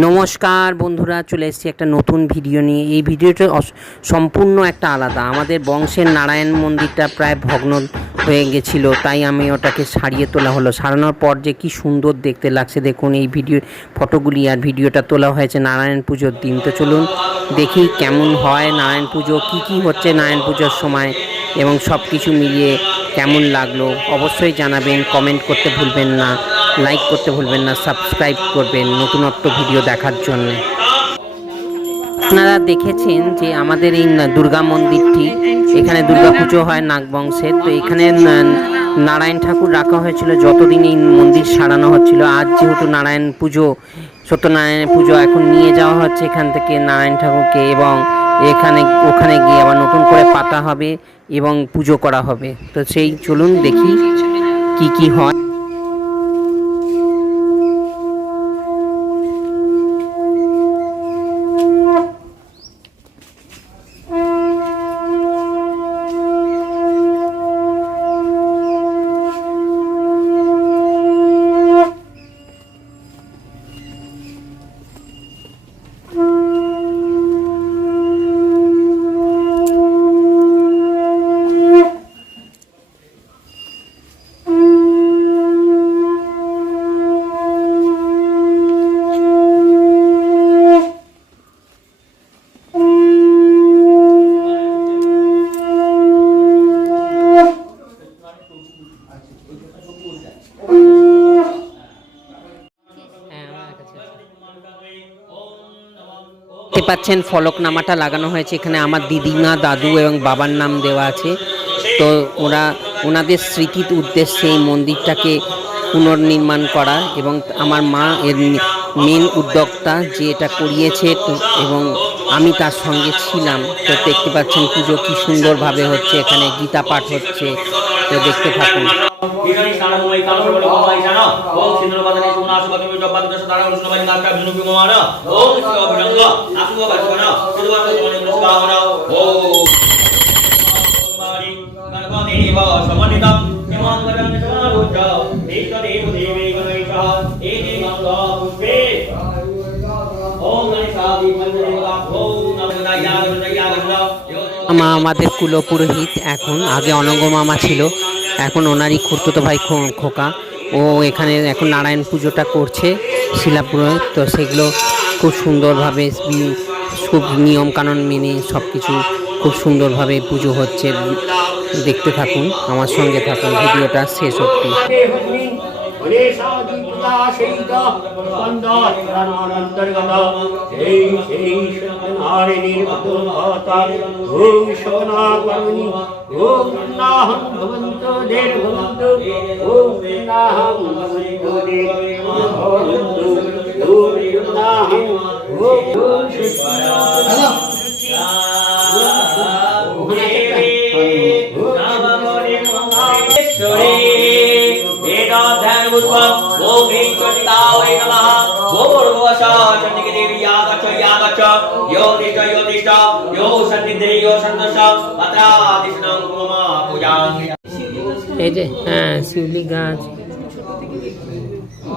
নমস্কার বন্ধুরা, চলে এসেছি একটা নতুন ভিডিও নিয়ে। এই ভিডিওটা সম্পূর্ণ একটা আলাদা। আমাদের বংশের নারায়ণ মন্দিরটা প্রায় ভগ্ন হয়ে গেছিলো, তাই আমি ওটাকে সারিয়ে তোলা হলো। সারানোর পর যে কি সুন্দর দেখতে লাগছে দেখুন এই ভিডিও ফটোগুলি। আর ভিডিওটা তোলা হয়েছে নারায়ণ পুজোর দিন। তো চলুন দেখি কেমন হয় নারায়ণ পুজো, কী হচ্ছে নারায়ণ পুজোর সময় এবং সব কিছু মিলিয়ে কেমন লাগলো অবশ্যই জানাবেন। কমেন্ট করতে ভুলবেন না, লাইক করতে ভুলবেন না, সাবস্ক্রাইব করবেন নতুনত্ব ভিডিও দেখার জন্য। আপনারা দেখেছেন যে আমাদের এই দুর্গা মন্দিরটি, এখানে দুর্গা পুজো হয় নাগবংশের। তো এখানে নারায়ণ ঠাকুর রাখা হয়েছিল যতদিন এই মন্দির সারানো হচ্ছিল। আজ যেহেতু নারায়ণ পুজো, সত্যনারায়ণের পুজো, এখন নিয়ে যাওয়া হচ্ছে এখান থেকে নারায়ণ ঠাকুরকে এবং ওখানে গিয়ে আবার নতুন করে পাতা হবে এবং পুজো করা হবে। তো সেই চলুন দেখি কি হয়। দেখতে পাচ্ছেন ফলকনামাটা লাগানো হয়েছে এখানে। আমার দিদিমা, দাদু এবং বাবার নাম দেওয়া আছে। তো ওনাদের স্মৃতির উদ্দেশ্যে এই মন্দিরটাকে পুনর্নির্মাণ করা এবং আমার মা এর মেন উদ্যোক্তা যে এটা করিয়েছে, এবং আমি তার সঙ্গে ছিলাম। তো দেখতে পাচ্ছেন পুজো কি সুন্দরভাবে হচ্ছে, এখানে গীতা পাঠ হচ্ছে। তো দেখতে থাকুন। মা আমাদের কুলপুরোহিত এখন, আগে অনঙ্গ মামা ছিল, এখন ওনারই খুড়তুতো ভাই খোকা। ও এখানে এখন নারায়ণ পুজোটা করছে শিলাপুরোহিত। তো সেগুলো খুব সুন্দরভাবে, খুব নিয়মকানুন মেনে সব কিছু খুব সুন্দরভাবে পুজো হচ্ছে। দেখতে থাকুন, আমার সঙ্গে থাকুন, ভিডিওটা শেষ অবধি। এই যে হ্যাঁ, শিউলি গাছ,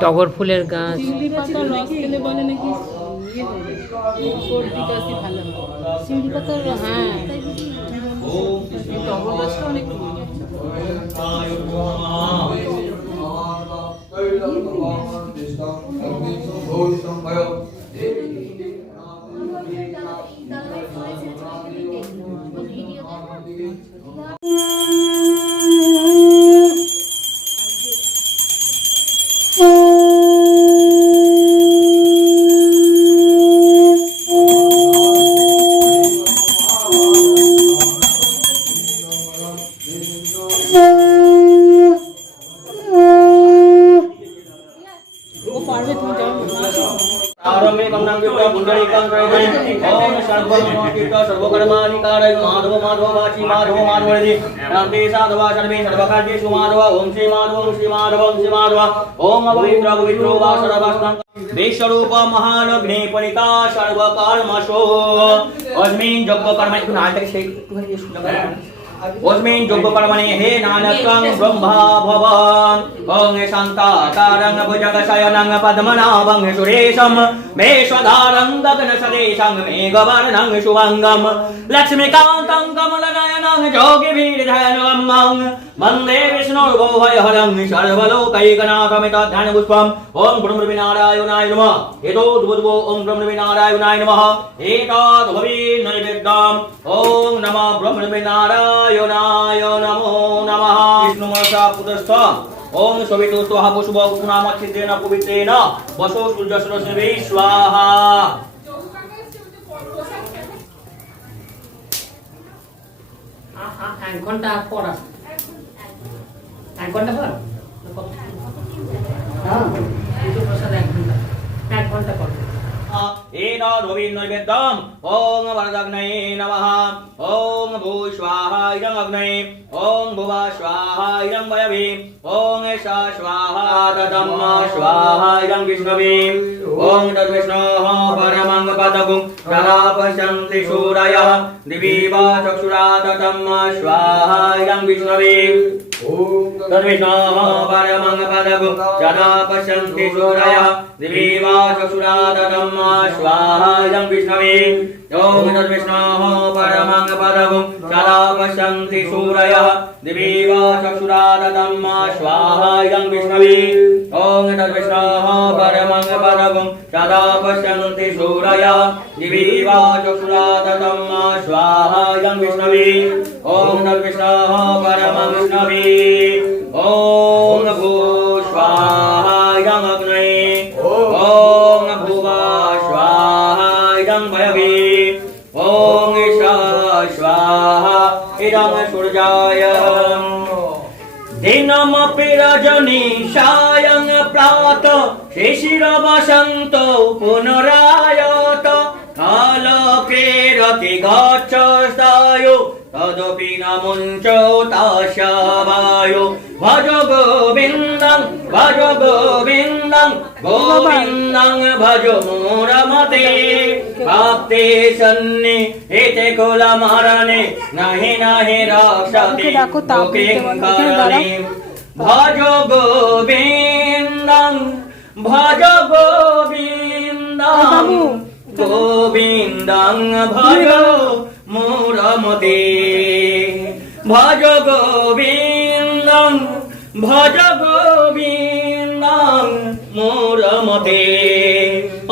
টগর ফুলের গাছ। देशरूप महानग्ने पणिता सर्वकर्मसु अस्मिन् यज्ञ कर्म। अस्मिन् योगपर्वणे हे नानकं ब्रह्मा भवान् ॐ शान्ताकारं भुजगशयनं पद्मनाभं सुरेशं मेषधारं गगनसदेशं मेघवर्णं शुभङ्गं लक्ष्मीकान्तं कमलनयनं योगिभिर्ध्यानगम्यं वन्दे विष्णुर्भवभयहरं सर्वलोकैकनाथमितध्यानपुष्पम् ॐ ब्रह्मविनारायणाय नमः एतोद्भुतो ॐ ब्रह्मविनारायणाय नमः एताद्भवी नैवेद्यम् ॐ नमः ब्रह्मविनारायणाय नमो नमः विष्णुमनसा पुरस्थ ॐ सवितु स्वाहा पुष्प पुनामच्छिद्रेण पवित्रेण वसो सूर्यसरस्वती स्वाहा এক ঘন্টা পর আসবে 1 ঘন্টা পর হ্যাঁ পুজো প্রসাদ 1 ঘন্টা পর एतद्भवीन्नैवेद्यम् ॐ वरदग्नये नमः ॐ भूस्वाहा इदम् अग्नये ॐ भुवा स्वाहा इदम् वयवे ॐ सा स्वाहा तदम् स्वाहा इदम् विष्णवे ॐ तद्विष्णोः परमं पदगुं यदा पश्यन्ति सूरयः दिवि वा चक्षुरा तदम् स्वाहा इदम् विष्णवे तद्विष्णोः परमं पदगुं यदा पश्यन्ति सूरयः दिवि वा चक्षुरा तदम् स्वाहा इदं विष्णवे ॐ तद्विष्णोः परमं पदगुं यदा पश्यन्ति सूरयः दिवि वा चक्षुरा तदम् स्वाहा इदं विष्णवे ॐ तद्विष्णोः परमं पदगुं यदा पश्यन्ति सूरयः दिवि वा चक्षुरा तदम् स्वाहा इदं विष्णवे ॐ तद्विष्णोः परमं विष्णवे ॐ भूस्वाहा इदम् अग्नये ॐ भुवा स्वाहा इदं वयवे ॐ सा स्वाहा इदं सूर्याय दिनमपि रजनीशायं प्रातः शिशिरवसन्तौ पुनरायत कालके रतिगच्छस्तायो तदपि न मुञ्चो ताशावायो भज गोविन्दं गोविन्दं भज मूरमते प्राप्ते सन्नि एते कुलमरणे नहि नहि रक्षति लोके करणे भज गोविन्दं गोविन्दं भज मूरमते भज गोविन्दं मूरमते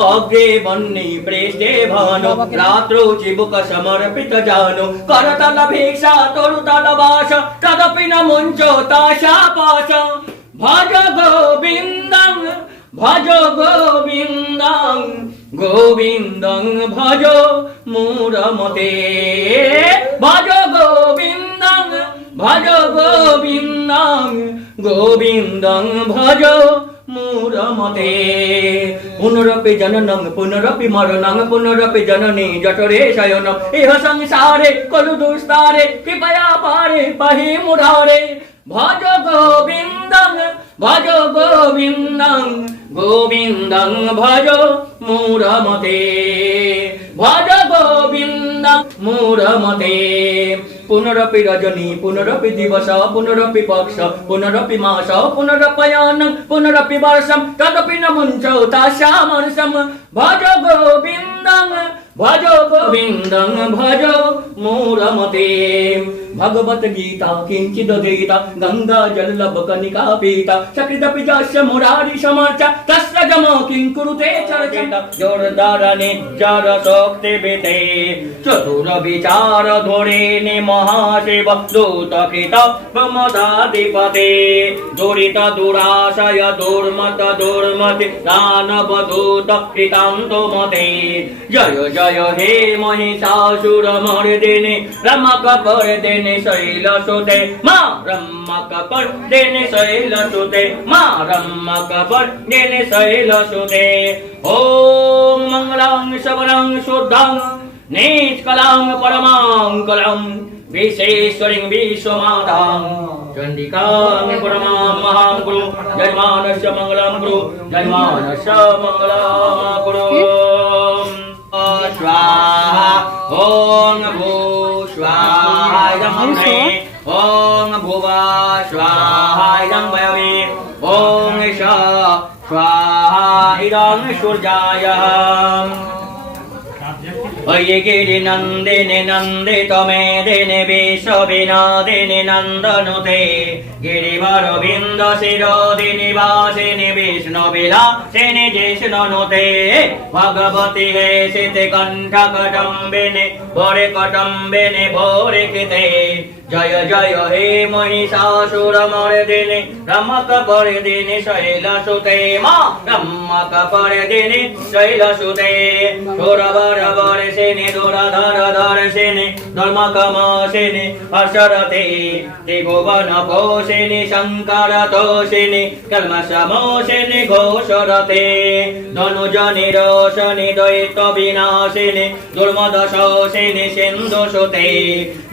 अग्रे वह्नि पृष्ठे भानु रात्रौ चिबुक समर्पित जानु करतल भिक्षा तरुतल वास तदपि न मुञ्चो ताशापाश भज गोविन्दं गोविन्दं भज मूरमते भज गोविन्दं गोविन्दं भज मूरमते पुनरपि जननं पुनरपि मरणं पुनरपि जननी जठरे शयनं इह संसारे खलु दुस्तारे कृपया पारे पाहि मुरारे भज गोविन्दं गोविन्दं भज मूरमते भज गोविन्दं मूरमते पुनरपि रजनी पुनरपि दिवस पुनरपि पक्ष पुनरपि मास पुनरपयानं पुनरपि वर्षं तदपि न मुञ्चौ तासामर्षं भज गोविन्दं भज मूरमते भगवत गीता किंचिदधीता गंगा जललभकनिका पीता सकृदपि जस्य मुरारी समर्चा तस्य जमो किं कुरुते चर्चिता जोरदारने जरशोक्ति विते चतुर विचार धोरेणे महाशिव दूतकृत प्रमदाधिपते दुरित दुराशय दुर्मत दुर्मति दानवदूत कृतान्तो मते जय जय हे महिषासुरमर्दिनि रमकपर्दिनि शैलसुते मा रमकपर्दिनि शैलसुते मा रमकपर्दिनि शैलसुते ॐ मंगलं सबलं शुद्धं निष्कलं परमां कलं विश्वेश्वरीं विश्वमातां चण्डिकां परमां महां गुरु जयमानस्य मंगलं गुरु जयमानस्य मंगलं गुरु स्वाहा ॐ भू स्वाहा सूर्याय ओये गिरि नंदिनि नंदित मेदिनि विश्वविनोदिनि नंदनुते गिरिवर बिंद शिरोदिनि वासिनि विष्णु विलासिनि जिष्णुनुते भगवति हे सिते कंठ कटम्बिनि भोरे कटम्बिनि भोरे कृते जय जय हे महिषासुरमर्दिनि रमकपर्दिनि शैलसुते मा रमकपर्दिनि शैलसुते सुरवरवर्षिणि दुरधरधर्षिणि धर्मकमोषिणि हर्षरते त्रिभुवनपोषिणि शङ्करतोषिणि कल्मषमोषिणि घोषरते धनुजनिरोषिणि दैत्यविनाशिनि दुर्मदशोषिणि सिन्धुसुते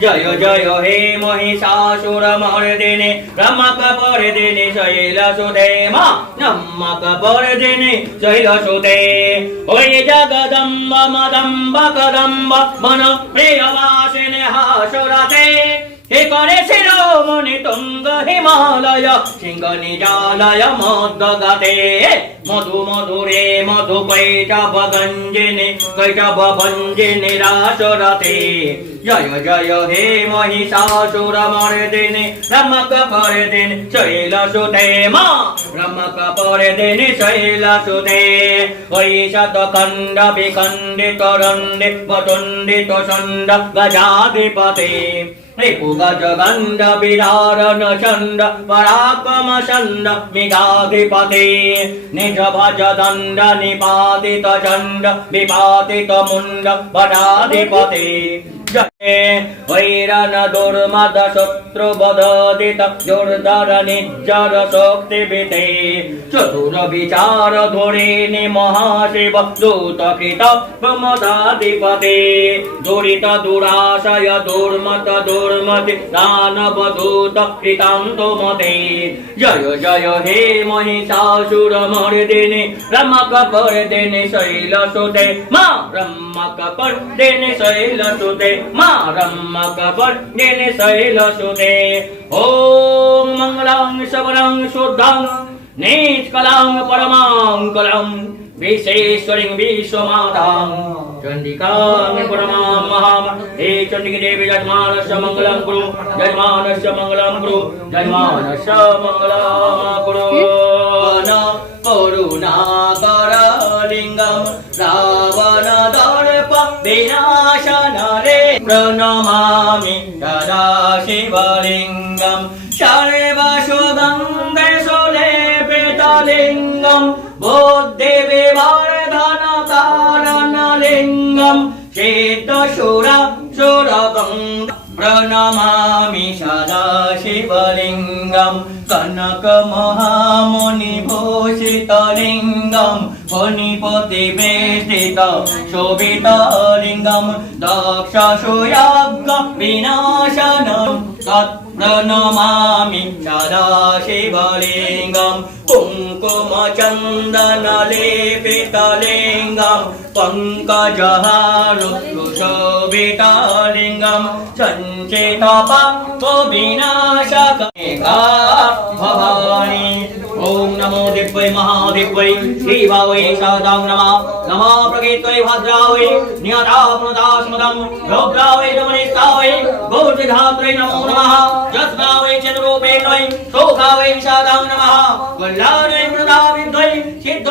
जय जय हे महिषासुरमर्दिनि रमकपर्दिनि शैलसुते मा रमकपर्दिनि शैलसुते ओये जगदम्ब मदम्ब कदम्ब मन प्रियवासिनि हासुरते हे करे शिरोमणि तुंग हिमालय सिंह निजालय मद्गते मधु मधुरे मधु कैटभ गंजिनि कैटभ भंजिनि रासरते जय जय हे महिषासुरमर्दिनि रमकपर्दिनि शैलसुते मा रमकपर्दिनि शैलसुते वैशतखण्ड विखण्डित रण्डित वटुण्डित षण्ड गजाधिपते रिपुगज गंड विदारण चंड पराक्रम चंड मिगाधिपते निज भज दंड निपातित चंड विपातित मुंड वडाधिपते जय वैरन दुर्मद शत्रु बददित दुर्धर निज्जर शक्तिविते चतुर विचार धुरिणि महाशिव दूत कृत प्रमदाधिपते दुरित दुराशय दुर्मत दुर्मति दानव दूत कृतान्तो मते जय जय हे महिषासुरमर्दिनि रमकपर्दिनि शैलसुते मा रमकपर्दिनि शैलसुते मा रमकपर्दिनि शैलसुते ॐ मंगलं सबलं शुद्धं निष्कलं परमां कलं विश्वेश्वरीं विश्वमातां चंडिकां परमां महां हे चंडिके देवी यजमानस्य मंगलं कुरु यजमानस्य मंगलं कुरु यजमानस्य मंगलं कुरु न करुणाकरलिङ्गं रावणदर्प विनाशन रे प्रणमामि सदा शिवलिङ्गं सर्वसुगन्धे सुलेपितलिङ्गं बुद्धिविवर्धनकारणलिङ्गं सिद्धशूरशूरगं प्रणमामि सदा शिवलिङ्गं कनकमहामुनिभूषितलिङ्गं फणिपतिवेष्टित शोभितलिङ्गं दक्षसूयाग् विनाशनं तत्प्रणमामि सदा शिवलिङ्गं कुङ्कुमचन्दनलेपितलिङ्गं पङ्कजहारुशोभितलिङ्गं सञ्चितपापविनाशकमेका भवानी ओम नमो दिव्यै महादिव्यै शिवायै सदां नमः नमः प्रकृत्यै भद्रायै नियताप्नुदास्मदं रुद्रायै नमनिस्तायै गोत्रधात्रै नमो नमः जस्नायै चन्द्रोपेत्यै शोभायै सदां नमः कल्याणै प्रदाविद्यै सिद्ध